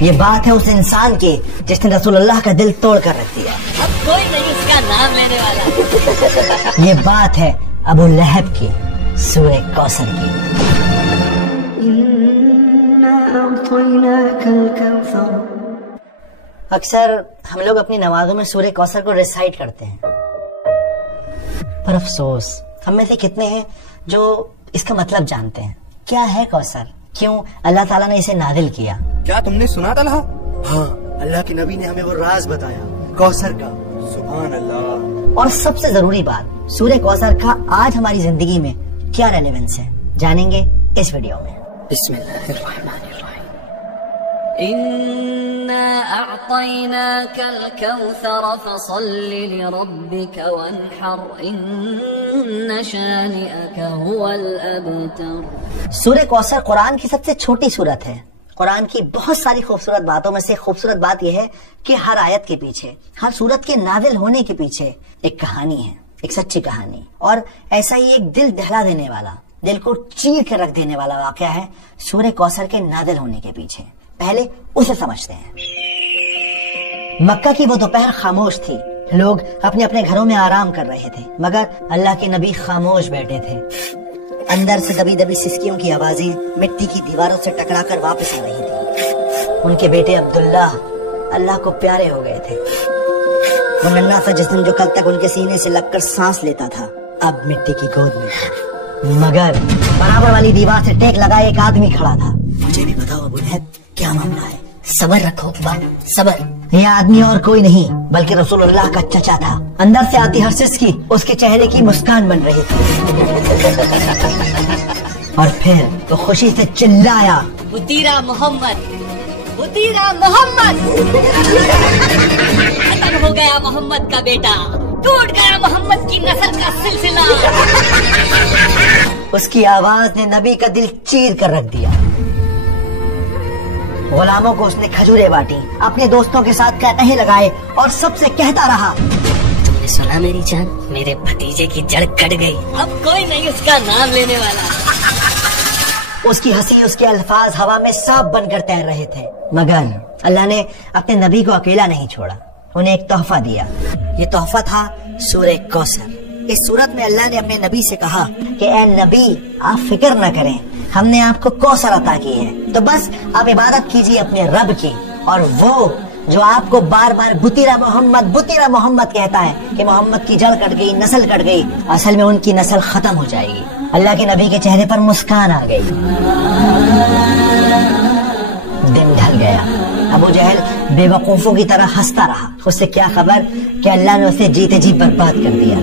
یہ بات ہے اس انسان کی جس نے رسول اللہ کا دل توڑ کر رکھ دیا. اب کوئی نہیں اس کا نام لینے والا. یہ بات ہے ابو لہب کی سورہ کوثر کی. اکثر ہم لوگ اپنی نمازوں میں سورہ کوثر کو ریسائٹ کرتے ہیں، پر افسوس ہم میں سے کتنے ہیں جو اس کا مطلب جانتے ہیں. کیا ہے کوثر؟ کیوں اللہ تعالیٰ نے اسے نازل کیا؟ کیا تم نے سنا تھا؟ ہاں، اللہ کے نبی نے ہمیں وہ راز بتایا کوثر کا. سبحان اللہ. اور سب سے ضروری بات، سورہ کوثر کا آج ہماری زندگی میں کیا ریلیونس ہے، جانیں گے اس ویڈیو میں. بسم اللہ الرحمن الرحیم. إنا أعطيناك الكوثر فصل لربك وانحر إن شانئك هو الأبتر. سورہ کوثر قرآن کی سب سے چھوٹی سورت ہے. قرآن کی بہت ساری خوبصورت باتوں میں سے خوبصورت بات یہ ہے کہ ہر آیت کے پیچھے، ہر سورت کے نازل ہونے کے پیچھے ایک کہانی ہے، ایک سچی کہانی. اور ایسا ہی ایک دل دہلا دینے والا، دل کو چیر کے رکھ دینے والا واقعہ ہے سورہ کوثر کے نازل ہونے کے پیچھے. پہلے اسے سمجھتے ہیں. مکہ کی وہ دوپہر خاموش تھی. لوگ اپنے اپنے گھروں میں آرام کر رہے تھے، مگر اللہ کے نبی خاموش بیٹھے تھے. اندر سے دبی دبی سسکیوں کی آوازیں مٹی کی دیواروں سے ٹکرا کر واپس آ رہی تھی. ان کے بیٹے عبداللہ اللہ کو پیارے ہو گئے تھے. وہ ننھا سا جسم جو کل تک ان کے سینے سے لگ کر سانس لیتا تھا، اب مٹی کی گود میں. مگر برابر والی دیوار سے ٹیک لگا ایک آدمی کھڑا تھا. مجھے بھی بتاؤ ابو لہب، کیا معاملہ ہے؟ صبر رکھو صبر. یہ آدمی اور کوئی نہیں بلکہ رسول اللہ کا چچا تھا. اندر سے آتی ہر سسکی اس کے چہرے کی مسکان بن رہی تھی. اور پھر وہ خوشی سے چلایا، بطیرہ محمد، بطیرہ محمد. ختم ہو گیا محمد کا بیٹا، ٹوٹ گیا محمد کی نسل کا سلسلہ. اس کی آواز نے نبی کا دل چیر کر رکھ دیا. غلاموں کو اس نے کھجورے بانٹی، اپنے دوستوں کے ساتھ کہنے لگائے اور سب سے کہتا رہا، تم نے سنا میری جان، میرے بھتیجے کی جڑ کٹ گئی. اب کوئی نہیں اس کا نام لینے والا. اس کی ہنسی، اس کے الفاظ ہوا میں سانپ بن کر تیر رہے تھے. مگر اللہ نے اپنے نبی کو اکیلا نہیں چھوڑا، انہیں ایک تحفہ دیا. یہ تحفہ تھا سورہ کوثر. اس سورت میں اللہ نے اپنے نبی سے کہا کہ اے نبی، آپ فکر نہ کریں، ہم نے آپ کو کوثر عطا کی ہے، تو بس آپ عبادت کیجیے اپنے رب کی. اور وہ جو آپ کو بار بار بطیرہ محمد کہتا ہے کہ محمد کی جڑ کٹ گئی، نسل کٹ گئی، اصل میں ان کی نسل ختم ہو جائے گی. اللہ کے نبی کے چہرے پر مسکان آ گئی. دن ڈھل گیا. ابو جہل بے وقوفوں کی طرح ہنستا رہا. اس سے کیا خبر کہ اللہ نے اسے جیتے جی برباد کر دیا.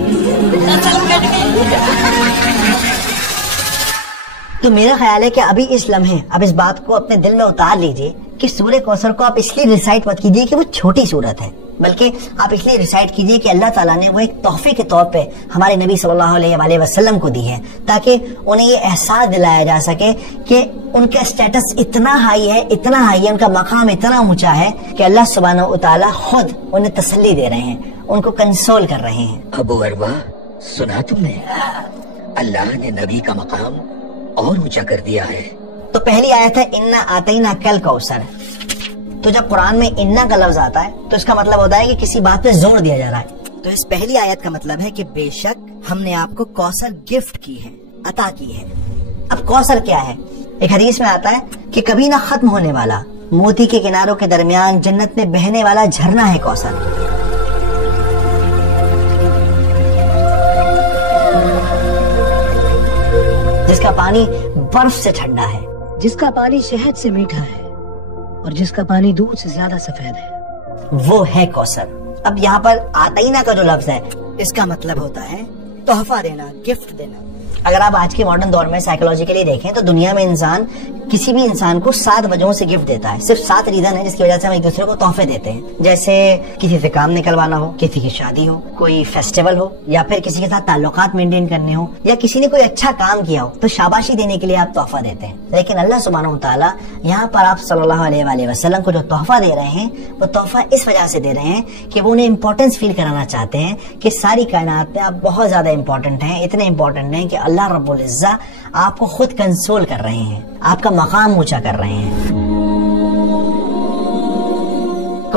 تو میرا خیال ہے کہ ابھی اس لمحے اب اس بات کو اپنے دل میں اتار لیجئے کہ سورہ کوثر کو آپ اس لیے ریسائٹ مت کیجیے کہ وہ چھوٹی سورت ہے، بلکہ آپ اس لیے ریسائٹ کیجیے کہ اللہ تعالیٰ نے وہ ایک تحفے کے طور پہ ہمارے نبی صلی اللہ علیہ وآلہ وسلم کو دی ہے، تاکہ انہیں یہ احساس دلایا جا سکے کہ ان کا اسٹیٹس اتنا ہائی ہے، ان کا مقام اتنا اونچا ہے کہ اللہ سبحانہ وتعالیٰ خود انہیں تسلی دے رہے ہیں، ان کو کنسول کر رہے ہیں. ابو اروا، سنا تم نے؟ اللہ نے نبی کا مقام اور اونچا کر دیا ہے. تو پہلی آیت ہے انا آتینا کل کوثر. تو جب قرآن میں انا کا لفظ آتا ہے تو اس کا مطلب ہوتا ہے کہ کسی بات پہ زور دیا جا رہا ہے. تو اس پہلی آیت کا مطلب ہے کہ بے شک ہم نے آپ کو کوثر گفٹ کی ہے، عطا کی ہے. اب کوثر کیا ہے؟ ایک حدیث میں آتا ہے کہ کبھی نہ ختم ہونے والا، موتی کے کناروں کے درمیان جنت میں بہنے والا جھرنا ہے کوثر. جس کا پانی برف سے ٹھنڈا ہے، جس کا پانی شہد سے میٹھا ہے، اور جس کا پانی دودھ سے زیادہ سفید ہے، وہ ہے کوثر. اب یہاں پر آتینا کا جو لفظ ہے اس کا مطلب ہوتا ہے تحفہ دینا، گفٹ دینا. اگر آپ آج کے ماڈرن دور میں سائیکولوجیکلی دیکھیں تو دنیا میں انسان کسی بھی انسان کو 7 وجہوں سے گفٹ دیتا ہے. صرف 7 ریزن ہے جس کی وجہ سے ہم ایک دوسرے کو تحفے دیتے ہیں. جیسے کسی سے کام نکلوانا ہو، کسی کی شادی ہو، کوئی فیسٹیول ہو، یا پھر کسی کے ساتھ تعلقات مینٹین کرنے ہو، یا کسی نے کوئی اچھا کام کیا ہو تو شاباشی دینے کے لیے آپ تحفہ دیتے ہیں. لیکن اللہ سبحانہ وتعالیٰ یہاں پر آپ صلی اللہ علیہ وآلہ وسلم کو جو تحفہ دے رہے ہیں وہ تحفہ اس وجہ سے دے رہے ہیں کہ وہ انہیں امپورٹنس فیل کرانا چاہتے ہیں کہ ساری کائنات میں آپ بہت زیادہ امپورٹنٹ ہیں، اتنے امپورٹنٹ ہیں کہ اللہ رب العزہ آپ کو خود کنسول کر رہے ہیں، آپ کا مقام اونچا کر رہے ہیں.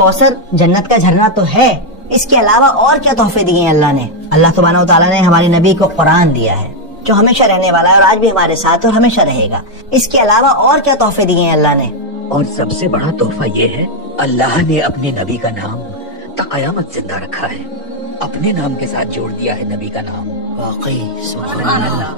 کوثر جنت کا جھرنا تو ہے، اس کے علاوہ اور کیا تحفے دیے ہیں اللہ نے؟ اللہ سبحانہ و تعالیٰ نے ہمارے نبی کو قرآن دیا ہے جو ہمیشہ رہنے والا ہے اور آج بھی ہمارے ساتھ اور ہمیشہ رہے گا۔ اس کے علاوہ اور کیا تحفے دیے ہیں اللہ نے؟ اور سب سے بڑا تحفہ یہ ہے اللہ نے اپنے نبی کا نام تا قیامت زندہ رکھا ہے، اپنے نام کے ساتھ جوڑ دیا ہے نبی کا نام۔ واقعی سبحان اللہ۔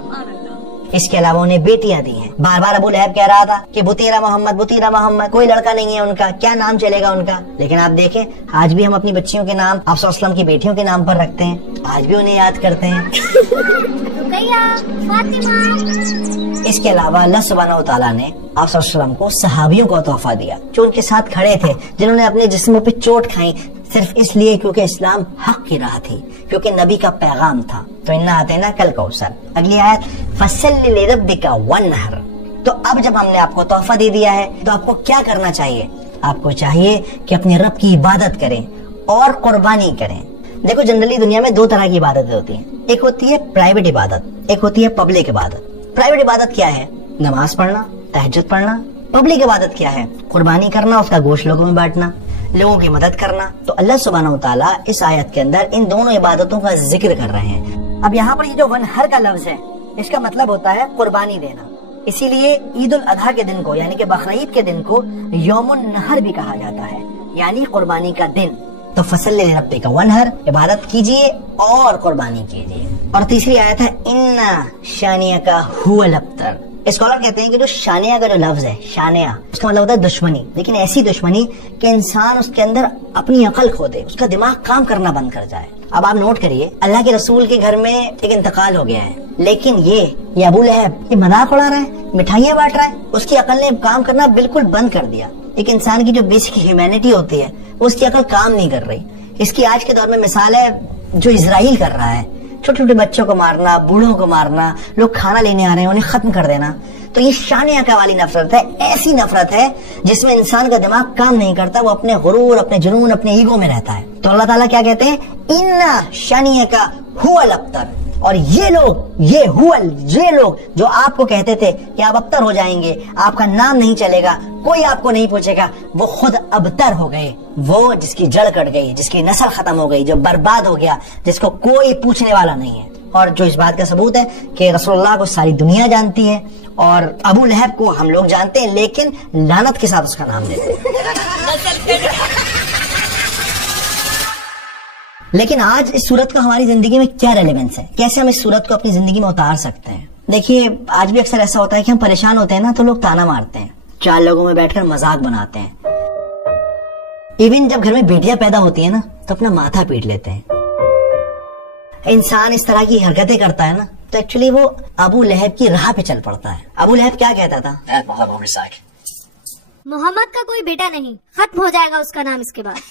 اس کے علاوہ انہیں بیٹیاں دی ہیں۔ بار بار ابو لہب کہہ رہا تھا کہ بطیرہ محمد، بطیرہ محمد، کوئی لڑکا نہیں ہے ان کا، کیا نام چلے گا ان کا؟ لیکن آپ دیکھیں آج بھی ہم اپنی بچیوں کے نام آپ صلی اللہ علیہ وسلم کی بیٹیوں کے نام پر رکھتے ہیں، آج بھی انہیں یاد کرتے ہیں۔ اس کے علاوہ اللہ سبحانہ و تعالیٰ نے آپ صلی اللہ علیہ وسلم کو صحابیوں کو تحفہ دیا جو ان کے ساتھ کھڑے تھے، جنہوں نے اپنے جسموں پہ چوٹ کھائی صرف اس لیے کیونکہ اسلام حق کی راہ تھی، کیونکہ نبی کا پیغام تھا۔ تو انا اعطیناک کل کوثر، اگلی آیت فصل لربک وانحر۔ تو اب جب ہم نے آپ کو تحفہ دے دیا ہے تو آپ کو کیا کرنا چاہیے؟ آپ کو چاہیے کہ اپنے رب کی عبادت کریں اور قربانی کریں۔ دیکھو جنرلی دنیا میں دو طرح کی عبادتیں ہوتی ہیں، ایک ہوتی ہے پرائیویٹ عبادت، ایک ہوتی ہے پبلک عبادت۔ پرائیویٹ عبادت کیا ہے؟ نماز پڑھنا، تہجد پڑھنا۔ پبلک عبادت کیا ہے؟ قربانی کرنا، اس کا گوشت لوگوں میں بانٹنا، لوگوں کی مدد کرنا۔ تو اللہ سبحانہ و تعالیٰ اس آیت کے اندر ان دونوں عبادتوں کا ذکر کر رہے ہیں۔ اب یہاں پر یہ جو ونحر کا لفظ ہے اس کا مطلب ہوتا ہے قربانی دینا، اسی لیے عید الاضحیٰ کے دن کو یعنی کہ بقرعید کے دن کو یوم النحر بھی کہا جاتا ہے، یعنی قربانی کا دن۔ تو فصل لربک وانحر، عبادت کیجیے اور قربانی کیجیے۔ اور تیسری آیت ہے ان شانیک هو الابتر۔ اسکالر کہتے ہیں کہ جو شانیہ کا جو لفظ ہے، شانیہ اس کا مطلب ہوتا ہے دشمنی، لیکن ایسی دشمنی کہ انسان اس کے اندر اپنی عقل کھو دے، اس کا دماغ کام کرنا بند کر جائے۔ اب آپ نوٹ کریے اللہ کے رسول کے گھر میں ایک انتقال ہو گیا ہے، لیکن یہ ابو لہب یہ مذاق اڑا رہا ہے، مٹھائیاں بانٹ رہا ہے، اس کی عقل نے کام کرنا بالکل بند کر دیا۔ ایک انسان کی جو بیسک ہیومینٹی ہوتی ہے اس کی عقل کام نہیں کر رہی۔ اس کی آج کے دور میں مثال ہے جو اسرائیل کر رہا ہے، چھوٹے چھوٹے بچوں کو مارنا، بوڑھوں کو مارنا، لوگ کھانا لینے آ رہے ہیں انہیں ختم کر دینا۔ تو یہ شانیہ کا والی نفرت ہے، ایسی نفرت ہے جس میں انسان کا دماغ کام نہیں کرتا، وہ اپنے غرور، اپنے جنون، اپنے ایگو میں رہتا ہے۔ تو اللہ تعالیٰ کیا کہتے ہیں؟ ان شانیہ کا هو الابتر۔ اور یہ لوگ جو آپ کو کہتے تھے کہ آپ ابتر ہو جائیں گے، آپ کا نام نہیں چلے گا، کوئی آپ کو نہیں پوچھے گا، وہ خود ابتر ہو گئے۔ وہ جس کی جڑ کٹ گئی، جس کی نسل ختم ہو گئی، جو برباد ہو گیا، جس کو کوئی پوچھنے والا نہیں ہے۔ اور جو اس بات کا ثبوت ہے کہ رسول اللہ کو ساری دنیا جانتی ہے اور ابو لہب کو ہم لوگ جانتے ہیں، لیکن لعنت کے ساتھ اس کا نام لیتے ہیں۔ لیکن آج اس صورت کا ہماری زندگی میں کیا ریلیونس ہے؟ کیسے ہم اس صورت کو اپنی زندگی میں اتار سکتے ہیں؟ دیکھیے آج بھی اکثر ایسا ہوتا ہے کہ ہم پریشان ہوتے ہیں نا تو لوگ تانا مارتے ہیں، چار لوگوں میں بیٹھ کر مذاق بناتے ہیں، ایون جب گھر میں بیٹیاں پیدا ہوتی ہیں نا تو اپنا ماتھا پیٹ لیتے ہیں۔ انسان اس طرح کی حرکتیں کرتا ہے نا تو ایکچولی وہ ابو لہب کی راہ پہ چل پڑتا ہے۔ ابو لہب کیا کہتا تھا؟ محمد کا کوئی بیٹا نہیں، ختم ہو جائے گا اس کا نام اس کے بعد۔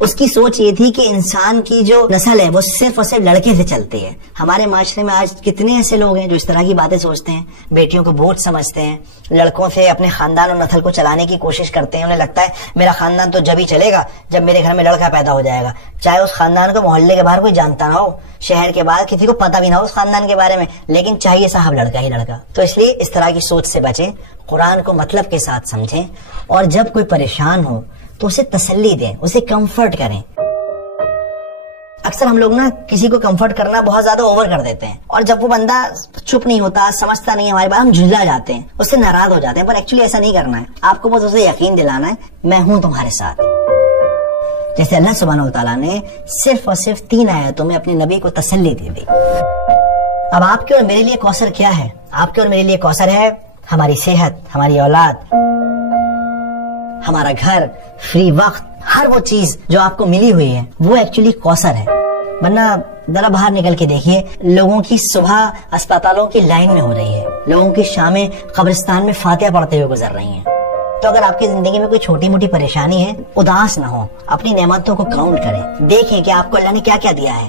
اس کی سوچ یہ تھی کہ انسان کی جو نسل ہے وہ صرف اور صرف لڑکے سے چلتی ہے۔ ہمارے معاشرے میں آج کتنے ایسے لوگ ہیں جو اس طرح کی باتیں سوچتے ہیں، بیٹیوں کو بوجھ سمجھتے ہیں، لڑکوں سے اپنے خاندان اور نسل کو چلانے کی کوشش کرتے ہیں۔ انہیں لگتا ہے میرا خاندان تو جب ہی چلے گا جب میرے گھر میں لڑکا پیدا ہو جائے گا، چاہے اس خاندان کو محلے کے باہر کوئی جانتا نہ ہو، شہر کے باہر کسی کو پتہ بھی نہ ہو اس خاندان کے بارے میں، لیکن چاہیے صاحب لڑکا ہی لڑکا۔ تو اس لیے اس طرح کی سوچ سے بچیں، قرآن کو مطلب کے ساتھ سمجھیں، اور جب کوئی پریشان ہو تو اسے تسلی دیں، اسے کمفرٹ کریں۔ اکثر ہم لوگ نا کسی کو کمفرٹ کرنا بہت زیادہ اوور کر دیتے ہیں، اور جب وہ بندہ چپ نہیں ہوتا، سمجھتا نہیں ہماری بات، ہم جھلا جاتے ہیں، اس سے ناراض ہو جاتے ہیں۔ پر ایکچولی ایسا نہیں کرنا ہے، آپ کو بس اسے یقین دلانا ہے میں ہوں تمہارے ساتھ۔ جیسے اللہ سبحانہ و تعالیٰ نے صرف اور صرف 3 آیتوں میں اپنے نبی کو تسلی دے دی۔ اب آپ کے اور میرے لیے کوثر کیا ہے؟ آپ کے اور میرے لیے کوثر ہے ہماری صحت، ہماری اولاد، ہمارا گھر، فری وقت، ہر وہ چیز جو آپ کو ملی ہوئی ہے وہ ایکچولی کوثر ہے۔ ورنہ ذرا باہر نکل کے دیکھیے، لوگوں کی صبح اسپتالوں کی لائن میں ہو رہی ہے، لوگوں کی شامیں قبرستان میں فاتحہ پڑھتے ہوئے گزر رہی ہیں۔ تو اگر آپ کی زندگی میں کوئی چھوٹی موٹی پریشانی ہے، اداس نہ ہو، اپنی نعمتوں کو کاؤنٹ کریں، دیکھیں کہ آپ کو اللہ نے کیا کیا دیا ہے،